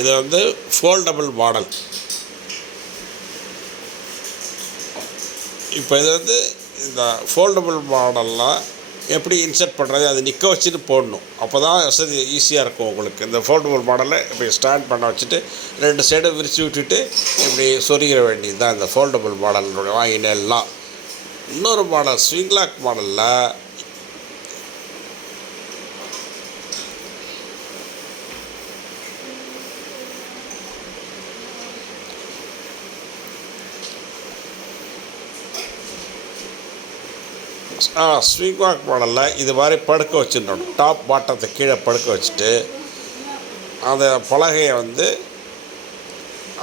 இது வந்து foldable model. இப்போ இது வந்து இந்த ஃபோல்டபுள் மாடலில் எப்படி இன்சர்ட் பண்ணுறது, அது நிற்க வச்சுட்டு போடணும். அப்போ தான் வசதி ஈஸியாக இருக்கும் உங்களுக்கு. இந்த ஃபோல்டபுள் மாடலை இப்படி ஸ்டாண்ட் பண்ண வச்சுட்டு 2 சைடும் விரித்து விட்டுட்டு இப்படி சொருகிற வேண்டியது தான் இந்த ஃபோல்டபுள் மாடலுடைய வாங்கினெல்லாம். இன்னொரு மாடல் ஸ்விங் லாக் மாடலில் ஸ்விங் லாக் மாடலில் இது மாதிரி படுக்க வச்சுடணும். டாப் பாட்டத்தை கீழே படுக்க வச்சுட்டு அந்த பலகையை வந்து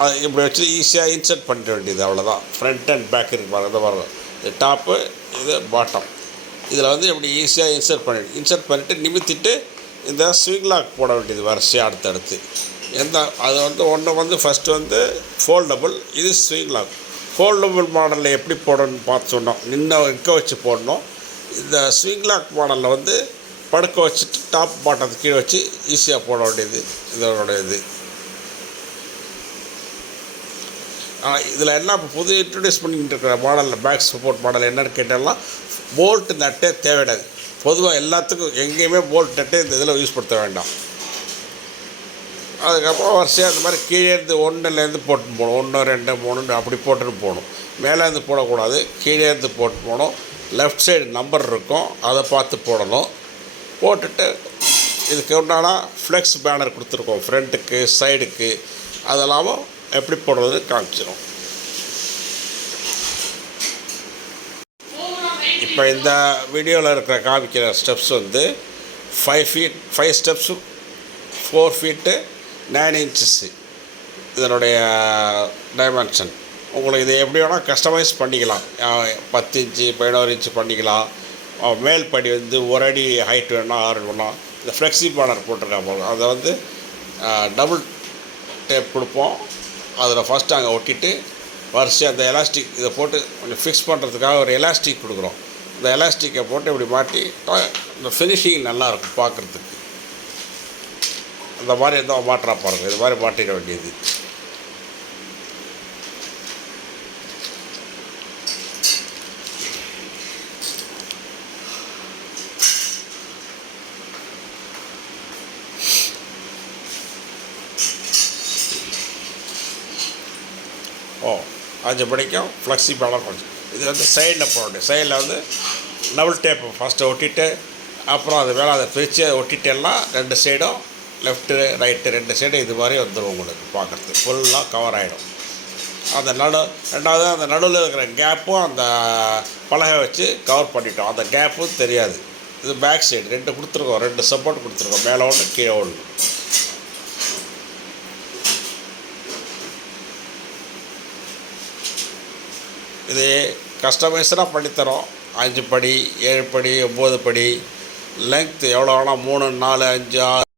அது இப்படி வச்சு ஈஸியாக இன்சர்ட் பண்ணிட வேண்டியது, அவ்வளோதான். ஃப்ரண்ட் அண்ட் பேக் இருக்கு இதை வரும். இது டாப்பு, இது பாட்டம். இதில் வந்து இப்படி ஈஸியாக இன்சர்ட் பண்ணிவிட்டு நிமித்திட்டு இந்த ஸ்விங் லாக் போட வேண்டியது வரிசையாக அடுத்தடுத்து. அது வந்து ஒன்று வந்து ஃபஸ்ட்டு வந்து ஃபோல்டபுள், இது ஸ்விங் லாக். ஃபோல்டபுள் மாடலில் எப்படி போடணும்னு பார்த்து சொன்னோம், நிற்க வச்சு போடணும். இந்த ஸ்விங் லாக் மாடலில் வந்து படுக்க வச்சுட்டு டாப் பாட்டத்தை கீழே வச்சு ஈஸியாக போட வேண்டியது இதோடைய இது. இதில் என்ன இப்போ புது இன்ட்ரடியூஸ் பண்ணிக்கிட்டு இருக்கிற மாடலில் பேக் சப்போர்ட் மாடல் என்னென்னு கேட்டாலும் போல்ட் நட்டே தேவையிடாது. பொதுவாக எல்லாத்துக்கும் எங்கேயுமே போல்ட் நட்டே இந்த இதில் யூஸ் படுத்த வேண்டாம். அதுக்கப்புறம் வரிசையாக இந்த மாதிரி கீழேருந்து 1லேருந்து போட்டுன்னு போகணும். 1 2 3 அப்படி போட்டுன்னு போகணும். மேலேருந்து போடக்கூடாது, கீழேருந்து போட்டு போகணும். லெஃப்ட் சைடு நம்பர் இருக்கும், அதை பார்த்து போடணும். போட்டுட்டு இதுக்கு உண்டான ஃப்ளெக்ஸ் பேனர் கொடுத்துருக்கோம் ஃப்ரண்ட்டுக்கு சைடுக்கு, அதெல்லாம் எப்படி போடுறது காமிச்சிடும். இப்போ இந்த வீடியோவில் இருக்கிற காமிக்கிற ஸ்டெப்ஸ் வந்து 5 ஸ்டெப்ஸு 4 ஃபீட்டு 9 இன்ச்சஸ்ஸு இதனுடைய டைமென்ஷன். உங்களுக்கு இதை எப்படி வேணால் கஸ்டமைஸ் பண்ணிக்கலாம். 10 இன்ச்சு 11 இன்ச்சு பண்ணிக்கலாம். மேல் படி வந்து 1 அடி ஹைட் வேணால் 6 வேணாம். இந்த ஃப்ளெக்ஸி பேனர் போட்டிருக்காங்க, அதை வந்து டபுள் டேப் கொடுப்போம். அதில் ஃபஸ்ட்டு அங்கே ஒட்டிட்டு வரிசை அந்த எலாஸ்டிக் இதை போட்டு கொஞ்சம் ஃபிக்ஸ் பண்ணுறதுக்காக ஒரு எலாஸ்டிக் கொடுக்குறோம். இந்த எலாஸ்டிக்கை போட்டு இப்படி மாட்டி இந்த ஃபினிஷிங் நல்லாயிருக்கும் பார்க்குறதுக்கு. அந்த மாதிரி இருந்தால் மாட்டுறா பாருங்கள், இது மாதிரி மாட்டிட வேண்டியது. அது படிக்கும் ஃப்ளெக்ஸி பேனர் கொஞ்சம். இது வந்து சைடில் போட வேண்டிய சைடில் வந்து டபுள் டேப்பு ஃபஸ்ட்டு ஒட்டிட்டு அப்புறம் அது மேலே அதை பிரித்து அதை ஒட்டிட்டெல்லாம் 2 சைடும் லெஃப்ட்டு ரைட்டு 2 சைடும் இது மாதிரி வந்துடும் உங்களுக்கு பார்க்குறதுக்கு. ஃபுல்லாக கவர் ஆகிடும். அந்த ரெண்டாவது அந்த நடுவில் இருக்கிற கேப்பும் அந்த பலகை வச்சு கவர் பண்ணிட்டோம். அந்த கேப்பும் தெரியாது. இது பேக் சைடு 2 கொடுத்துருக்கோம், 2 சப்போர்ட் கொடுத்துருக்கோம், மேலே ஒன்று கீழே ஒன்று. இது கஸ்டமைஸராக பண்ணித்தரோம். 5 படி 7 படி 9 படி லெங்க்த்து எவ்வளோ வேணால் 3 4 5 6